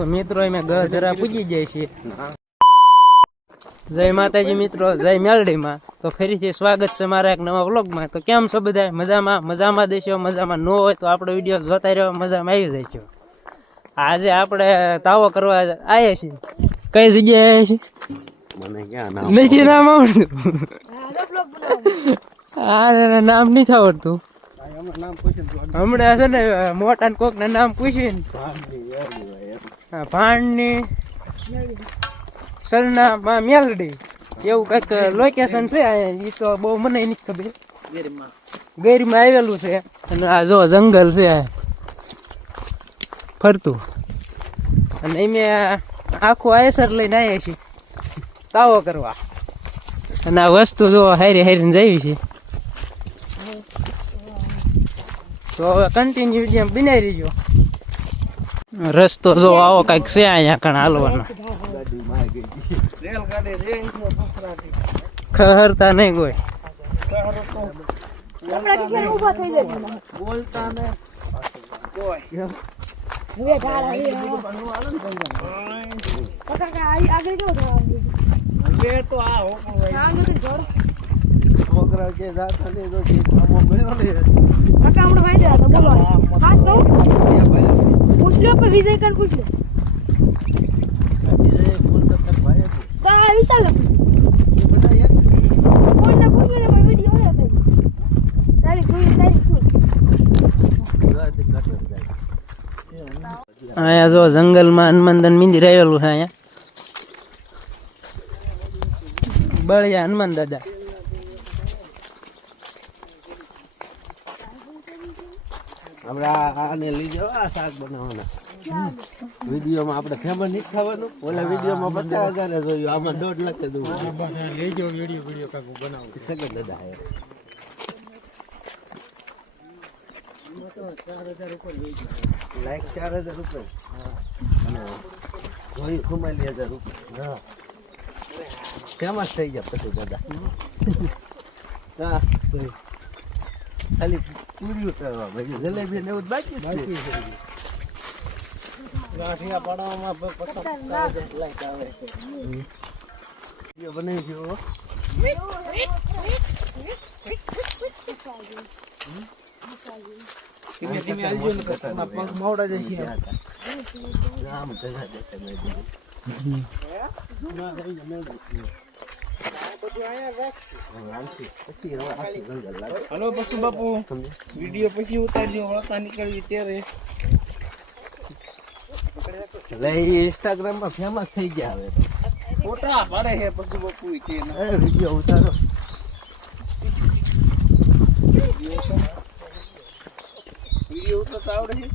તો મિત્રો અમે ઘર જરા પૂજી જાય છે. જય માતાજી મિત્રો, જય મેલડીમાં. તો ફરીથી સ્વાગત છે મારા એક નવા વ્લોગમાં. તો કેમ છો બધા? મજામાં દેશો. મજામાં ન હોય તો આપણો વિડીયો જોતા રહ્યો, મજામાં આવી જાય છે. આજે આપણે તાવો કરવા આવ્યા છીએ. કઈ જગ્યાએ આવ્યા છીએ નથી નામ આવડતું. હા, નામ નથી આવડતું. હમણાં છે ને મોટા કોક ના નામ પૂછ્યું ભાણની સરનામાં મેલડી એવું કઈક લોકેશન છે. એ તો બહુ મને નથી ખબર. ગેરીમાં આવેલું છે. અને આ જો જંગલ છે ફરતું. અને એમે આખું આયસર લઈને આવ્યા છીએ તાવો કરવા. અને આ વસ્તુ જો હારી હારીને જઈ છે. તો હવે કન્ટિન્યુ વિડીયો બનાવી રહીજો. રસ્તો જો આવો કઈક છે અહીંયા કણ હાલવાનો. ખહરતા નહીં કોઈ. વિજય કર પૂછ લો. વિશાલ અહીંયા જો જંગલમાં હનુમાનદાન મંદિર આવેલું છે. અહીંયા બળિયા હનુમાન દાદા. આને લીધો આ શાક બનાવવાના વિડીયોમાં આપણે ફેમસ નહીં ખાવાનું. ઓલા વિડીયોમાં 50,000 જોયું, આમાં 1.5 લાખ લેજો વિડીયો કાકુ બનાવો સગન દાદા. લાઈક 4,000 રૂપિયા અને જોયું 44,000 રૂપિયા. ફેમસ થઈ ગયા પછી બધા. હા, ખાલી પૂરી કરવા ભાઈ જલેબી ને એવું બાકી છે. ગાંઠિયા પાડવામાં લાઈક આવે છે. બનાવી ગયો ધીમે ધીમે આવજો ને પગ મોડા જશે. આમ જગા દેશે હલો પશુ બાપુ, વિડીયો પછી ઉતારજો. વળતા નીકળવી ત્યારે ઇન્સ્ટાગ્રામ માં ફેમસ થઈ ગયા. હવે ફોટા પાડે છે પશુ બાપુ. વિડીયો ઉતારો. વિડીયો ઉતારતા આવડે છે.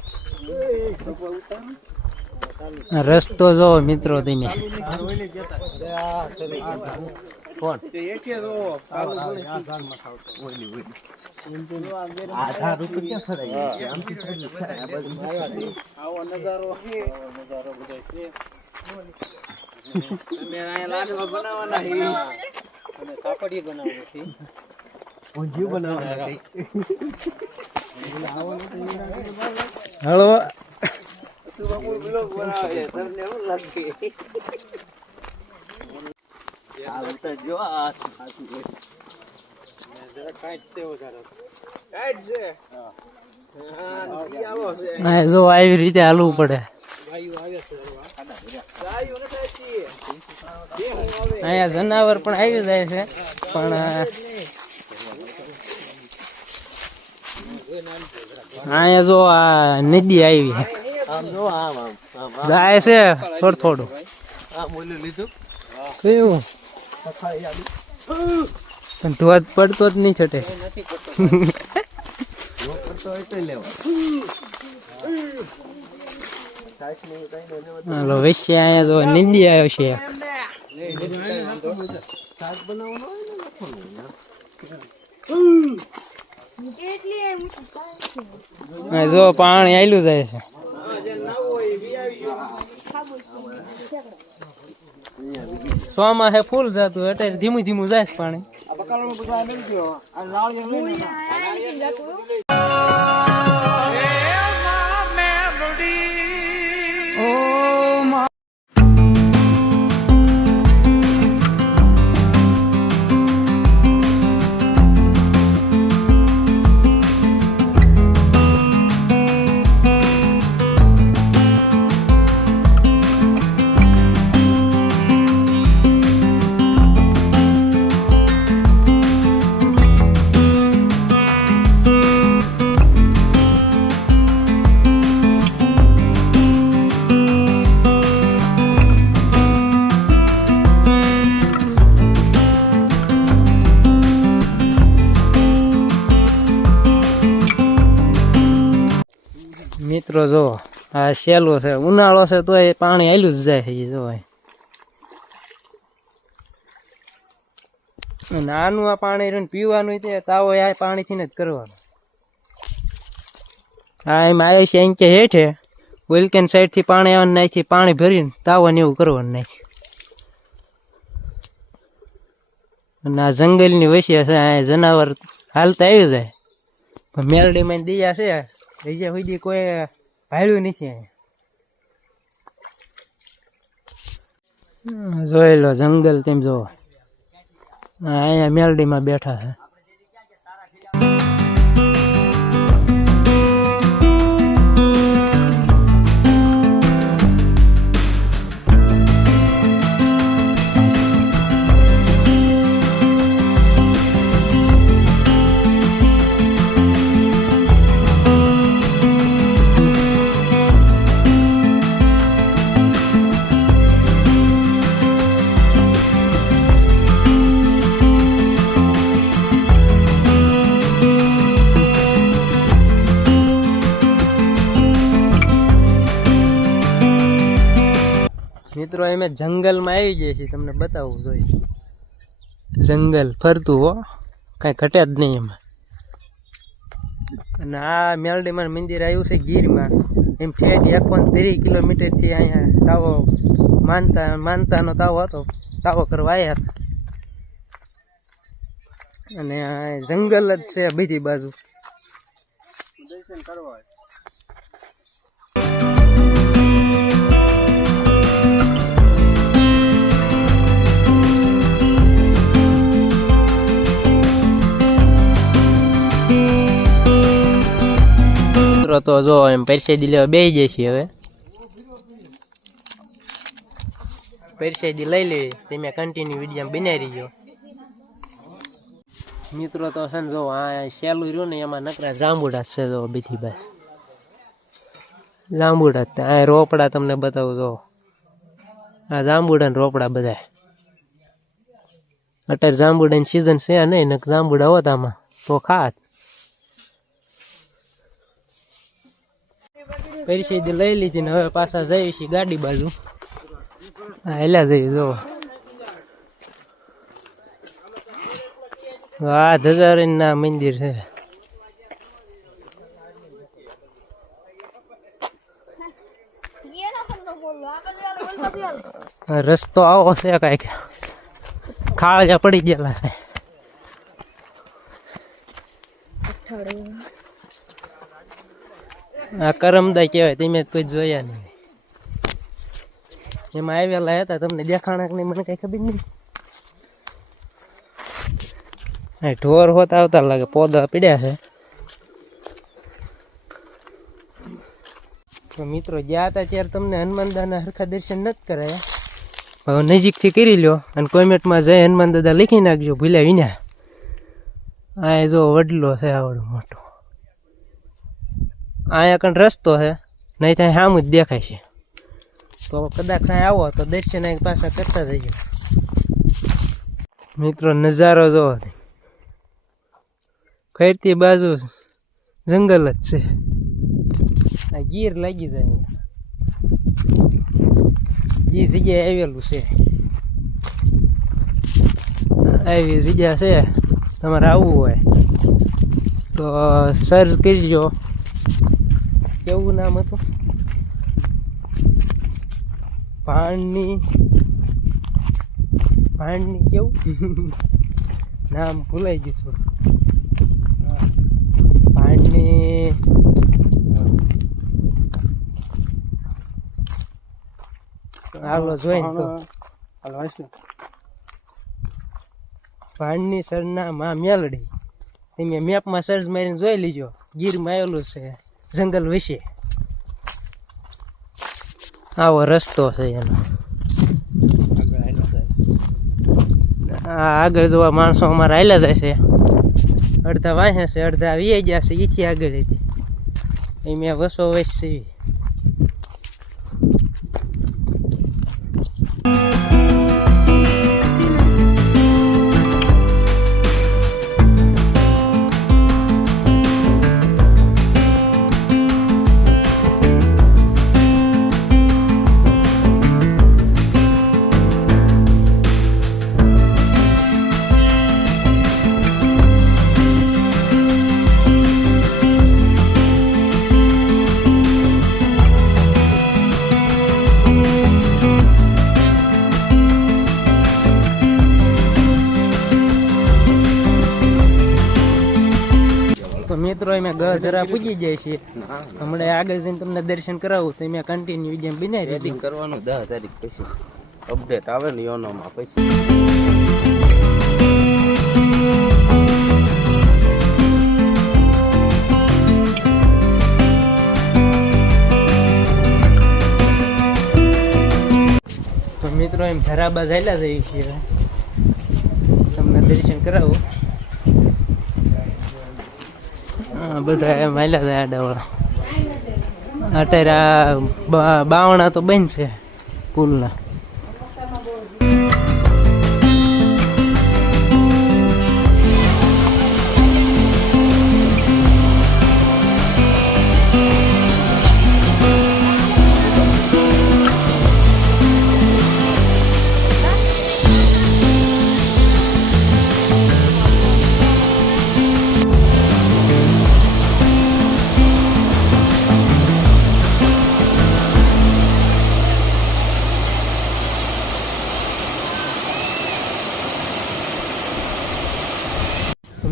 રસ્તો જો મિત્રો તમે. કોણ આધાર રૂપિયા ખરાય આવો નજારો છે. નજારો બધો છે. લાડવા બનાવવાના છે અને કાપડી બનાવવાની છે. ઊંધિયું બનાવવાના છે. હળવો બ્લોગ બનાવે તમને એવું લાગે? જો આ જો આવી રીતે હાલવું પડે. અહીંયા જનાવર પણ આવી જાય છે. પણ અહીંયા જો આ નદી આવી જાય છે થોડું થોડું. કેવું પણ ધોધ પડતો જ નહીં છટે. હાલો વૈશ્ય અહીંયા જો નિંદી આવ્યો છે. જો પાણી આયલું જાય છે. સોમાં હે ફૂલ જતું એટલે ધીમું ધીમું જાય છે પાણી. ઓમ મિત્રો જો આ સેલું છે, ઉનાળો છે તો એ પાણી આયલું જ જાય છે જો. અને આનું આ પાણી રહ્યું પીવાનું તે તાવો આ પાણીથી જ કરવાનું. હા એમ આવે છે અહીં હેઠે વોલ્કેન સાઈડથી પાણી આવવાનું નાખી પાણી ભરીને તાવો ને એવું કરવાનું નાખી. અને આ જંગલની વચ્ચે છે, આ જનાવર હાલતા આવી જાય પણ મેલડીમાં દિયા છે હજી સુધી કોઈ ભાડ્યું નથી અહીંયા. જોઈ લો જંગલ તેમ જોવો. અહીંયા મેલડીમાં બેઠા છે. મિત્રો અમે જંગલમાં આવી જાય છે, તમને બતાવવું જોઈએ. જંગલ ફરતું હો, કાંઈ ઘટે જ નહીં એમાં. અને આ મેલડીમાં મંદિર આવ્યું છે ગીરમાં. એમ ફેટ 1.3 કિલોમીટરથી અહીંયા તાવો માનતાનો તાવો હતો, તાવો કરવા આવ્યા હતા. અને આ જંગલ જ છે બધી બાજુ. દર્શન કરવા તો જો એમ પરસેદી લેવા બે જશે. હવે પરસેદી લઈ લેવી, તમે કન્ટિન્યુ વિડીયો બનાવી રહીજો. મિત્રો તો છે ને જો આ સેલું રહ્યું ને એમાં નકરા જાંબુડા છે જો બીજી બસ જાંબુડા. આ રોપડા તમને બતાવું જો, આ જાંબુડા ને રોપડા બધા. અત્યારે જાંબુડાની સિઝન છે નહીં, ને જાંબુડા હોત આમાં તો ખાત. પરસેદી લઈ લીધી ને હવે પાછા જઈએ છીએ ગાડી બાજુ. હા એલા જઈએ જો. આ ધજારીના મંદિર છે. રસ્તો આવો છે કઈક, ખાળા પડી ગયેલા છે. આ કરમદા કહેવાય, તમે કોઈ જોયા નહીં. એમાં આવેલા હતા, તમને દેખાણા નહીં મને કઈ ખબર નહીં. ઢોર હોતા આવતા લાગે, પોદા પીડ્યા છે. તો મિત્રો જ્યાં હતા ત્યારે તમને હનુમાન દાદાના હરખા દર્શન નથી કરાયા. હવે નજીકથી કરી લો અને કોમેન્ટમાં જય હનુમાન દાદા લખી નાખજો, ભૂલ્યા વિના. આ જો વડલો છે આવડો મોટો. અહીંયા કણ રસ્તો છે, નહીં ત્યાં સામું જ દેખાય છે. તો કદાચ ત્યાં આવો તો દર્શન અહીં પાછા કરતા જજો. મિત્રો નજારો જોવો, ફરતી બાજુ જંગલ જ છે. આ ગીર લાગી જાય અહીંયા, એ જગ્યાએ આવેલું છે. આવી જગ્યા છે, તમારે આવવું હોય તો સર્ચ કરજો. કેવું નામ હતું? ભાણની કેવું નામ ભૂલાઈ ગયું થોડું. ભાણની હાલો જોઈને તો ભાણની સરનામા મેલડી. તમે મેપમાં સર્ચ મારીને જોઈ લીજો. ગીરમાં આવેલું છે જંગલ વિશે. આવો રસ્તો છે એનો. આગળ જોવા માણસો અમારા હાલ્યા જાય છે. અડધા વાંહે છે, અડધા આવી ગયા છે એથી આગળ હતી. એ મેં વસો વસ છે. તો મિત્રો અમે ગધરા પૂજી જાય છે હમણાં આગળ જઈને તમને દર્શન કરાવું તો મેં કન્ટિન્યુ વિડીયો બનાવી દીધી એડિટિંગ કરવાનું 10 તારીખ પછી અપડેટ આવે ને યોનોમાં પછી તો મિત્રો એમ ધરાબા ચાલ્યા જઈએ છીએ તમને દર્શન કરાવું હા બધા એમ હાલ્યા જાય આડાવાળા અત્યારે આ બાવણા તો બંધ છે પુલના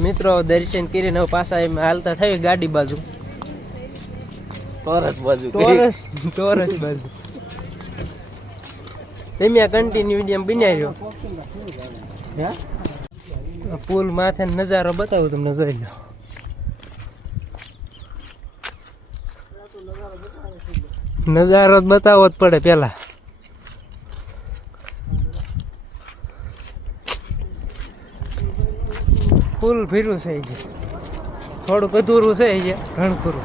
મિત્રો દર્શન કરીને હવે પાછા એમ હાલતા થઈ ગાડી બાજુ ટોરસ બાજુ ટોરસ બાજુ તમે આ કન્ટિન્યુ વિડીયો બનાવ્યો પુલ માથે નજારો બતાવું તમને જોઈ લો નજારો જ બતાવવો જ પડે પેલા ફૂલ ભીરું છે જે થોડુંક અધૂરું છે જે ઘણખરું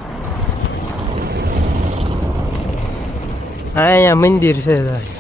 હા અહીંયા મંદિર છે